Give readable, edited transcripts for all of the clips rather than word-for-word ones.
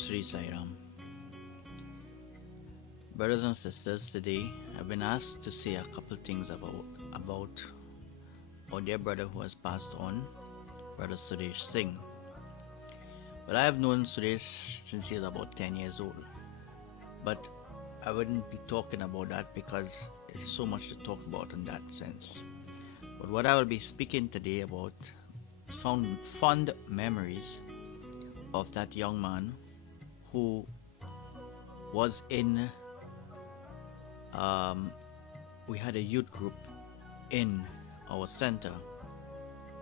Srisailam. Brothers and sisters, today I've been asked to say a couple things about our dear brother who has passed on, Brother Sudesh Singh. But I have known Sudesh since he was about 10 years old. But I wouldn't be talking about that because there's so much to talk about in that sense. But what I will be speaking today about is fond memories of that young man who was in, we had a youth group in our center,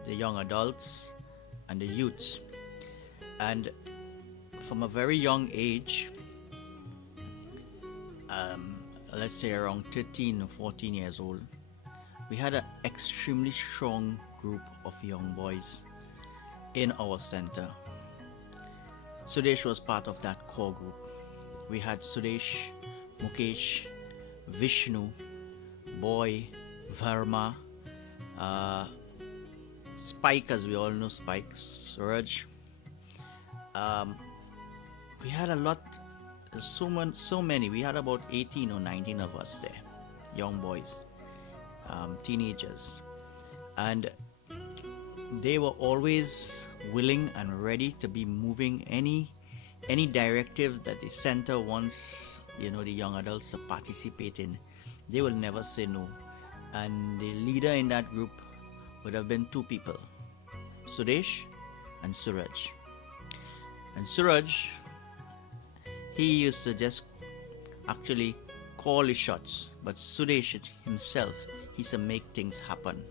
the young adults and the youths. And from a very young age, let's say around 13 or 14 years old, we had an extremely strong group of young boys in our center. Sudesh was part of that core group. We had Sudesh, Mukesh, Vishnu, Boy, Varma, Spike, as we all know Spike, Suraj. We had a lot, so many. We had about 18 or 19 of us there, young boys, teenagers. And they were always willing and ready to be moving any directive that the center wants, the young adults to participate in. They will never say no. And the leader in that group would have been two people, Sudesh and Suraj. And Suraj, he used to just actually call the shots, but Sudesh himself, he used to make things happen.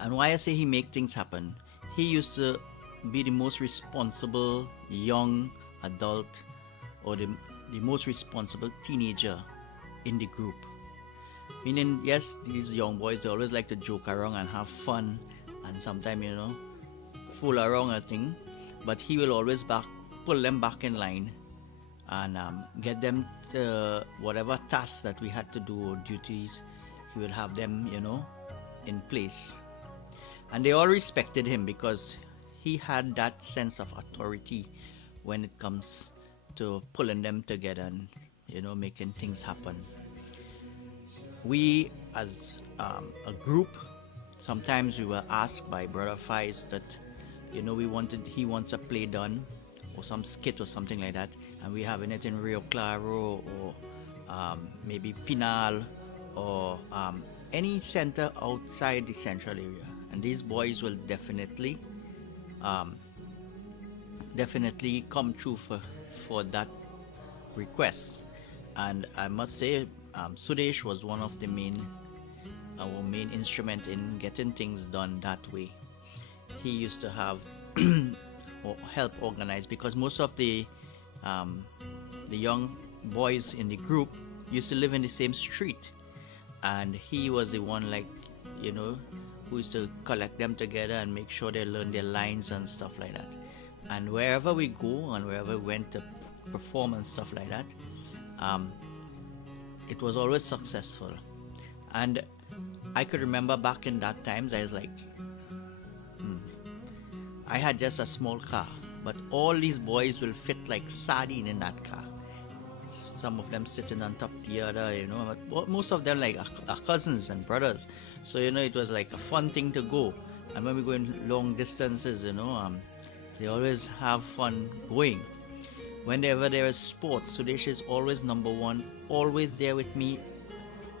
And why I say he make things happen, he used to be the most responsible young adult or the most responsible teenager in the group. Meaning, yes, these young boys, they always like to joke around and have fun and sometimes, fool around a thing, but he will always pull them back in line and get them to whatever tasks that we had to do or duties, he will have them, in place. And they all respected him because he had that sense of authority when it comes to pulling them together and, making things happen. We, as a group, sometimes we were asked by Brother Faiz that, he wants a play done or some skit or something like that, and we having it in Rio Claro or maybe Pinal or any center outside the central area. And these boys will definitely come true for that request. And I must say, Sudesh was one of our main instrument in getting things done that way. He used to have or help organize, because most of the young boys in the group used to live in the same street, and he was the one who used to collect them together and make sure they learn their lines and stuff like that. And wherever we go and wherever we went to perform and stuff like that, it was always successful. And I could remember back in that times, I was like, I had just a small car, but all these boys will fit like sardine in that car. Some of them sitting on top of the other, but most of them are cousins and brothers. So, it was like a fun thing to go. And when we go in long distances, they always have fun going. Whenever there is sports, Sudesh is always number one, always there with me.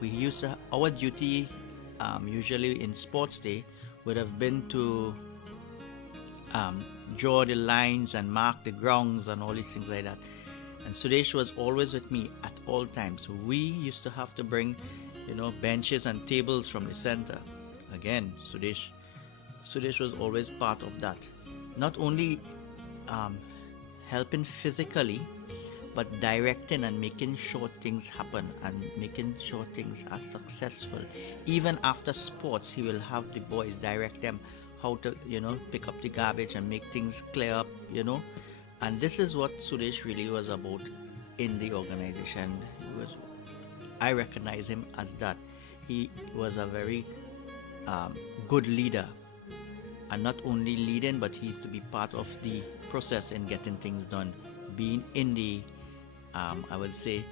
We used to, our duty, usually in sports day, would have been to draw the lines and mark the grounds and all these things like that. And Sudesh was always with me at all times. We used to have to bring benches and tables from the center. Again, Sudesh was always part of that. Not only um, helping physically, but directing and making sure things happen and making sure things are successful. Even after sports, he will have the boys direct them how to, pick up the garbage and make things clear up. And this is what Sudesh really was about in the organization. I recognize him as that. He was a very good leader, and not only leading, but he used to be part of the process in getting things done, being in the I would say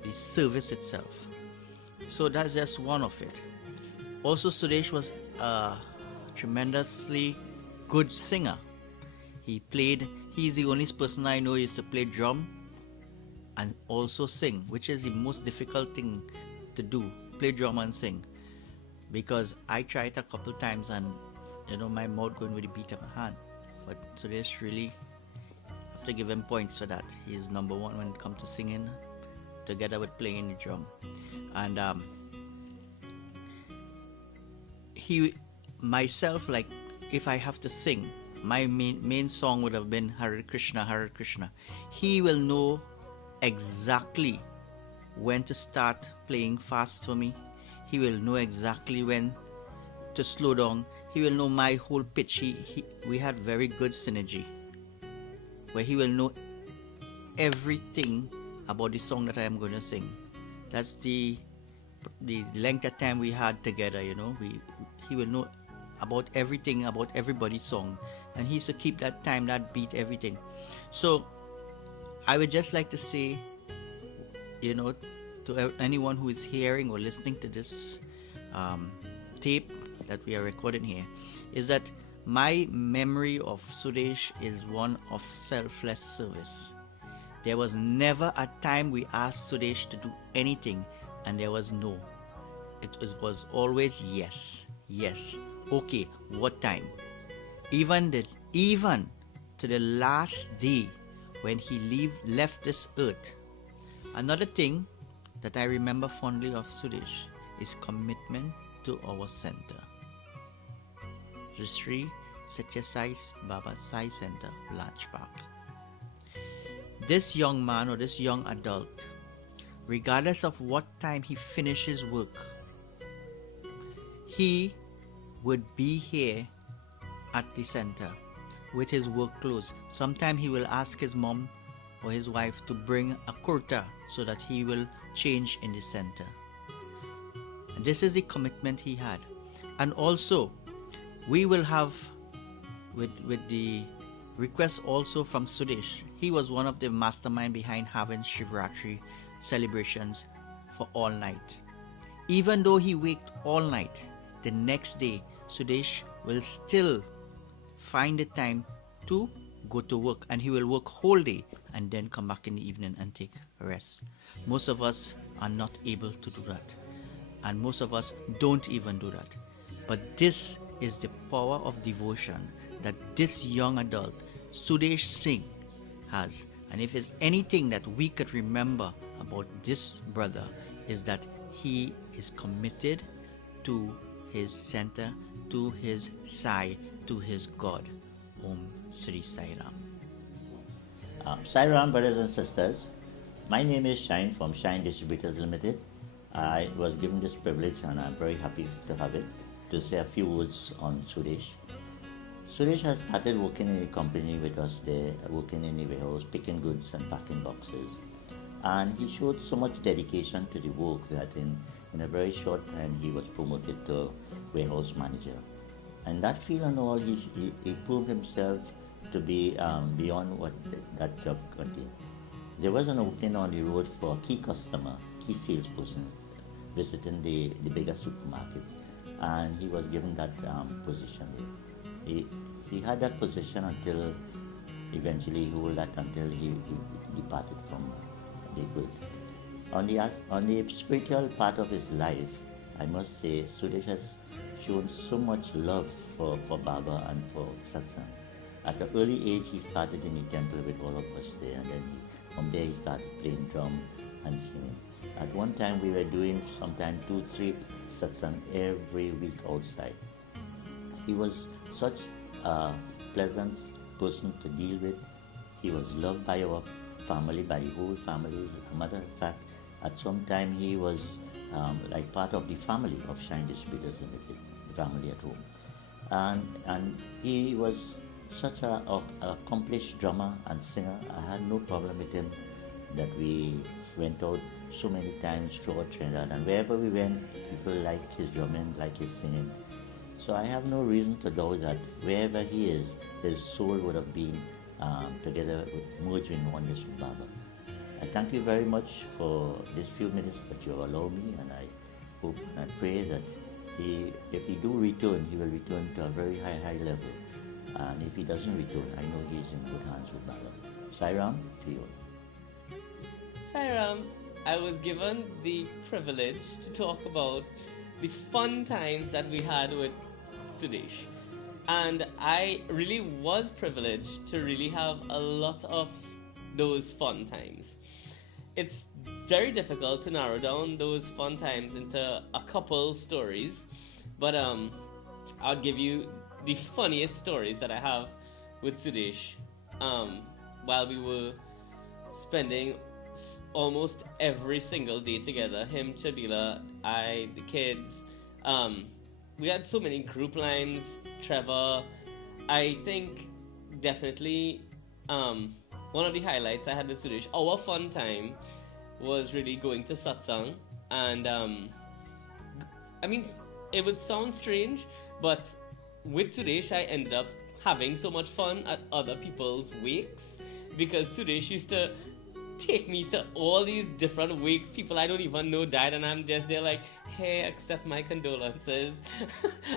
the service itself. So that's just one of it. Also, Sudesh was a tremendously good singer. He's the only person I know who used to play drum and also sing, which is the most difficult thing to do, play drum and sing. Because I tried a couple times and my mouth going with the beat of my hand. But Sudesh really to give him points for that. He's number one when it comes to singing, together with playing the drum. And myself, like, if I have to sing, my main song would have been Hare Krishna, Hare Krishna. He will know exactly when to start playing fast for me. He will know exactly when to slow down. He will know my whole pitch. We had very good synergy, where he will know everything about the song that I am going to sing. That's the length of time we had together. He will know about everything, about everybody's song, and he used to keep that time, that beat, everything. So I would just like to say, to anyone who is hearing or listening to this tape that we are recording here, is that my memory of Sudesh is one of selfless service. There was never a time we asked Sudesh to do anything and there was no. It was always yes, okay, what time? Even to the last day when he left this earth. Another thing that I remember fondly of Sudesh is commitment to our center. Sri Satyasai Baba Sai Center, Blanche Park. This young man or this young adult, regardless of what time he finishes work, he would be here at the center with his work clothes. Sometimes he will ask his mom or his wife to bring a kurta so that he will change in the center. And this is the commitment he had. And also, we will have, with the request also from Sudesh, he was one of the mastermind behind having Shivratri celebrations for all night. Even though he waked all night, the next day Sudesh will still find the time to go to work, and he will work whole day and then come back in the evening and take a rest. Most of us are not able to do that, and most of us don't even do that. But this is the power of devotion that this young adult, Sudesh Singh, has. And if there's anything that we could remember about this brother, is that he is committed to his center, to his Sai, to his God. Om Srisailam. Sairam, brothers and sisters. My name is Shine from Shine Distributors Limited. I was given this privilege and I'm very happy to have it, to say a few words on Sudesh. Sudesh has started working in the company with us there, working in the warehouse, picking goods and packing boxes. And he showed so much dedication to the work that in a very short time he was promoted to warehouse manager. And that field and all, he proved himself to be beyond what that job contained. There was an opening on the road for a key customer, key salesperson, visiting the bigger supermarkets, and he was given that position. He had that position until eventually he held that until he departed from the earth. On the spiritual part of his life, I must say Sudesh has shown so much love for Baba and for satsang. At an early age, he started in the temple with all of us there, and then from there he started playing drum and singing. At one time, we were doing sometimes 2, 3 satsang every week outside. He was such a pleasant person to deal with. He was loved by our family, by the whole family. Matter of fact, at some time he was like part of the family of Shine Distributors Limited, the family at home. And he was such a accomplished drummer and singer. I had no problem with him that we went out so many times throughout Trinidad, and wherever we went, people liked his drumming, liked his singing. So I have no reason to doubt that wherever he is, his soul would have been together, merged in oneness with Baba. I thank you very much for these few minutes that you have allowed me, and I hope and I pray that if he do return, he will return to a very high level. And if he doesn't return, I know he's in good hands with Baba. Sairam, to you. Sairam, I was given the privilege to talk about the fun times that we had with Sudesh. And I really was privileged to really have a lot of those fun times. It's very difficult to narrow down those fun times into a couple stories, but I'll give you the funniest stories that I have with Sudesh while we were spending almost every single day together. Him, Chabila, I, the kids. We had so many group lines. Trevor. I think definitely one of the highlights I had with Sudesh, our fun time, was really going to satsang. And I mean, it would sound strange, but with Sudesh I ended up having so much fun at other people's wakes, because Sudesh used to take me to all these different wakes. People I don't even know died, and I'm just there like, hey, accept my condolences.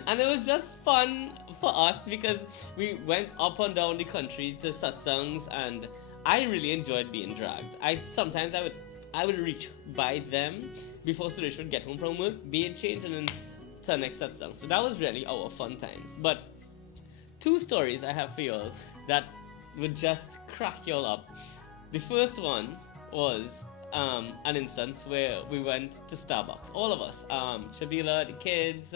And it was just fun for us because we went up and down the country to satsangs, and I really enjoyed being dragged. Sometimes I would reach by them before Sudesh would get home from work, bathe, change, and then to the next satsang. So that was really our fun times. But 2 stories I have for y'all that would just crack y'all up. The first one was an instance where we went to Starbucks, all of us, Shabila, the kids,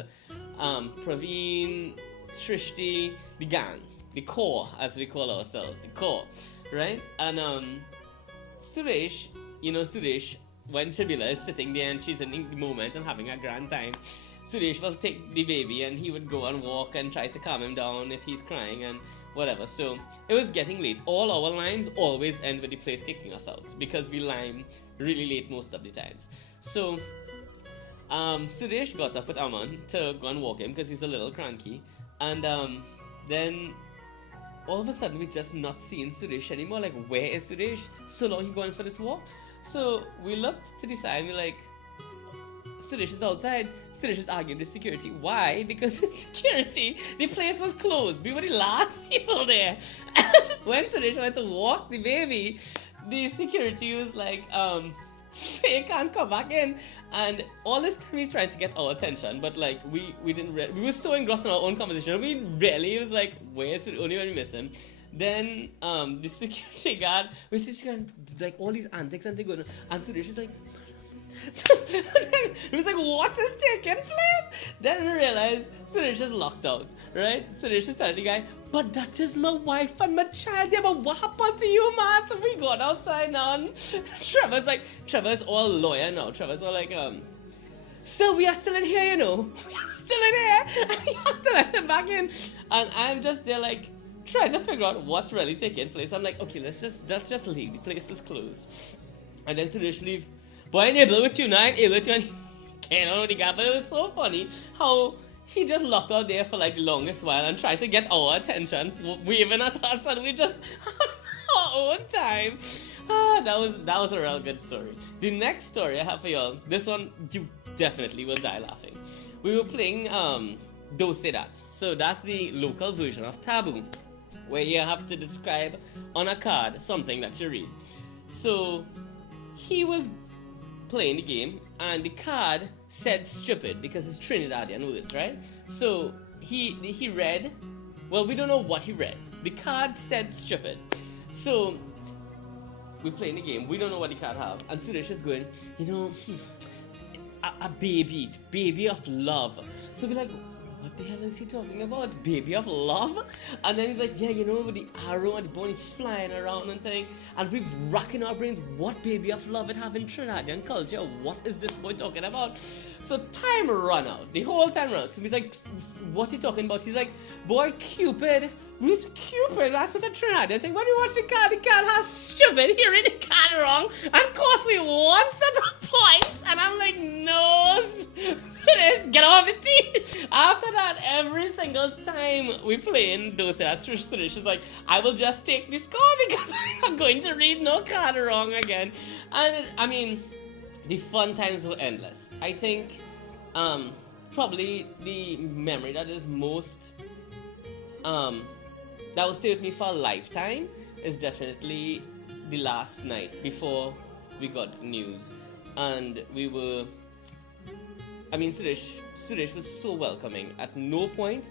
Praveen, Srishti, the gang, the core, as we call ourselves, the core, right? And Sudesh, when Shabila is sitting there and she's in the moment and having a grand time, Sudesh will take the baby and he would go and walk and try to calm him down if he's crying and whatever. So it was getting late. All our limes always end with the place kicking us out because we lime really late most of the times. So Sudesh got up with Aman to go and walk him because he's a little cranky, and then all of a sudden we just not seeing Sudesh anymore. Like, where is Sudesh? So long he going for this walk. So we looked to the side and we're like, Sudesh is outside. Sudesh is arguing with security. Why? Because security, the place was closed. We were the last people there. When Sudesh went to walk the baby, the security was like, so you can't come back in. And all this time he's trying to get our attention, but like we didn't we were so engrossed in our own conversation. We really, it was like, where's Sudesh? Only when we missed him. Then the security guard, we see like all these antics and things going on, and Sudesh is like, it was like, what is taking place? Then we realized Sudesh is locked out, right? Sudesh is telling the guy, but that is my wife and my child. Yeah, but what happened to you, man? So we got outside now, and Trevor's all lawyer now. Trevor's all like, so we are still in here, we are still in here, and you have to let him back in. And I'm just there like, trying to figure out what's really taking place. I'm like, okay, let's just leave. The place is closed. And then Sudesh leave. Boy, I ain't able with you now. I ain't able with you. And he came out with the guy. But it was so funny how he just locked out there for like the longest while and tried to get our attention, waving at us, and we just our own time. That was a real good story. The next story I have for y'all, this one you definitely will die laughing. We were playing Do Say That. So that's the local version of Taboo, where you have to describe on a card something that you read. So he was playing the game, and the card said stupid because it's Trinidadian words, right? So he read, well, we don't know what he read. The card said stupid. So we're playing the game. We don't know what the cat have, and Sudesh is going, you know, a baby of love. So we're like, what the hell is he talking about? Baby of love? And then he's like, yeah, you know, with the arrow and the bone flying around and thing. And we're racking our brains, what baby of love it have in Trinidadian culture? What is this boy talking about? So time run out. The whole time run out. So he's like, what are you talking about? He's like, boy, Cupid. Who's Cupid? That's not a Trinidadian thing. When you watch the cat has stupid. He read the cat wrong and cost me one set of points. And I'm like, no, Sudesh, get off the team. After that, every single time we play in those that's Sudesh is like, I will just take the score because I'm not going to read no card wrong again. And I mean, the fun times were endless. I think probably the memory that is most that will stay with me for a lifetime is definitely the last night before we got the news. And we were, I mean, Sudesh was so welcoming. At no point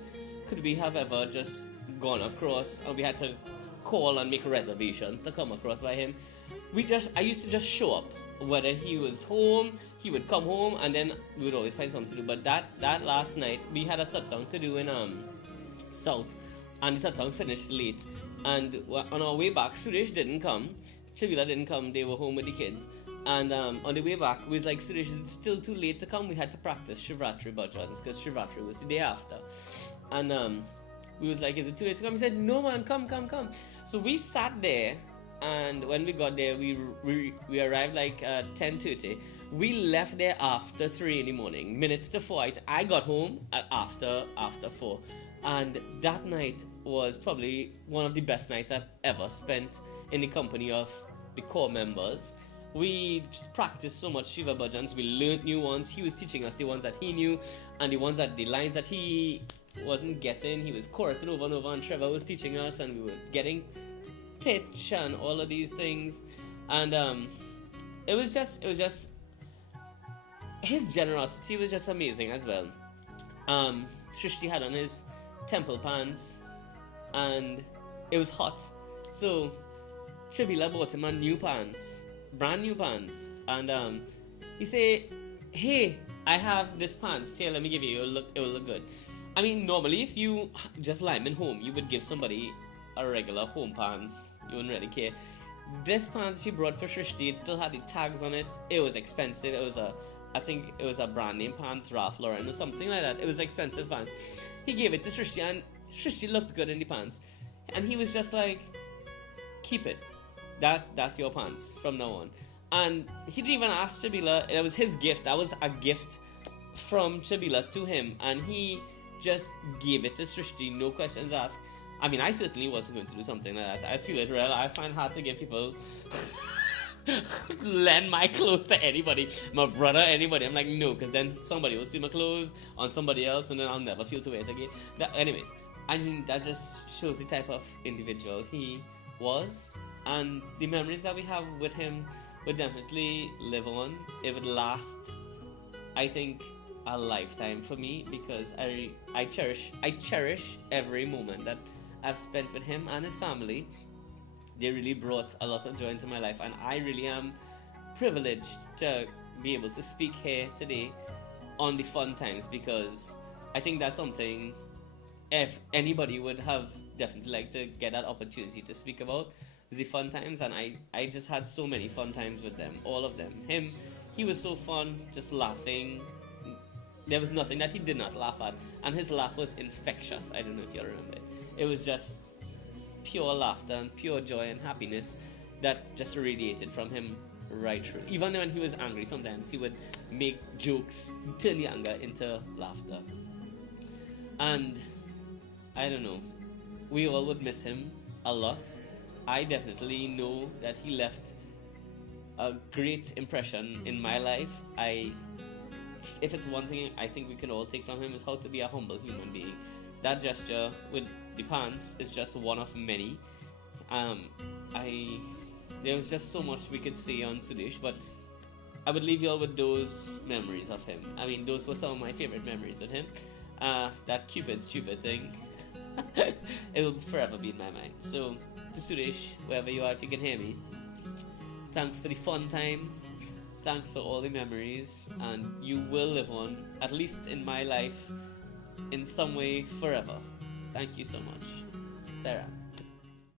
could we have ever just gone across, and we had to call and make reservations to come across by him. I used to just show up. Whether he was home, he would come home, and then we would always find something to do. But that last night, we had a sub-song to do in South, and the sub-song finished late. And on our way back, Sudesh didn't come, Chivila didn't come, they were home with the kids. And on the way back, we was like, Sudesh, it's still too late to come. We had to practice Shivratri bhajans, because Shivratri was the day after. And we was like, is it too late to come? He said, no man, come. So we sat there, and when we got there, we arrived like 10:30. We left there after 3 in the morning, minutes to 4. I got home at after 4. And that night was probably one of the best nights I've ever spent in the company of the core members. We just practiced so much Shiva bhajans. We learned new ones. He was teaching us the ones that he knew, and the lines that he wasn't getting, he was chorusing over and over, and Trevor was teaching us, and we were getting pitch and all of these things. And it was just his generosity was just amazing as well. Srishti had on his temple pants, and it was hot, so Chabila bought him a new pants, brand new pants, and he said, hey, I have this pants here, let me give you, it will look good. I mean, normally if you just lie in home, you would give somebody a regular home pants, you wouldn't really care. This pants she brought for Srishti, it still had the tags on it. It was expensive. I think it was a brand name pants, Ralph Lauren or something like that. It was expensive pants. He gave it to Srishti, and Srishti looked good in the pants, and he was just like, keep it. That's your pants from now on. And he didn't even ask Chabila. It was his gift. That was a gift from Chabila to him, and he just gave it to Srishti, no questions asked. I mean, I certainly wasn't going to do something like that. I feel it real. I find it hard to give people lend my clothes to anybody, my brother, anybody. I'm like, no, because then somebody will see my clothes on somebody else, and then I'll never feel to wear it again. Anyways, I mean, that just shows the type of individual he was, and the memories that we have with him would definitely live on. It would last, I think, a lifetime for me, because I cherish every moment that I've spent with him and his family. They really brought a lot of joy into my life, and I really am privileged to be able to speak here today on the fun times, because I think that's something if anybody would have definitely liked to get that opportunity to speak about, the fun times. And I just had so many fun times with them, all of them. He was so fun, just laughing. There was nothing that he did not laugh at, and his laugh was infectious. I don't know if you remember it. It was just pure laughter and pure joy and happiness that just radiated from him right through. Even when he was angry, sometimes he would make jokes, turn the anger into laughter. And I don't know, we all would miss him a lot. I definitely know that he left a great impression in my life. If it's one thing I think we can all take from him, is how to be a humble human being. That gesture with the pants is just one of many. There was just so much we could say on Sudesh, but I would leave you all with those memories of him. I mean, those were some of my favorite memories with him. That Cupid stupid thing, it will forever be in my mind. So, to Sudesh, wherever you are, if you can hear me, Thanks for the fun times. Thanks for all the memories. And you will live on, at least in my life, in some way forever. Thank you so much. Sarah.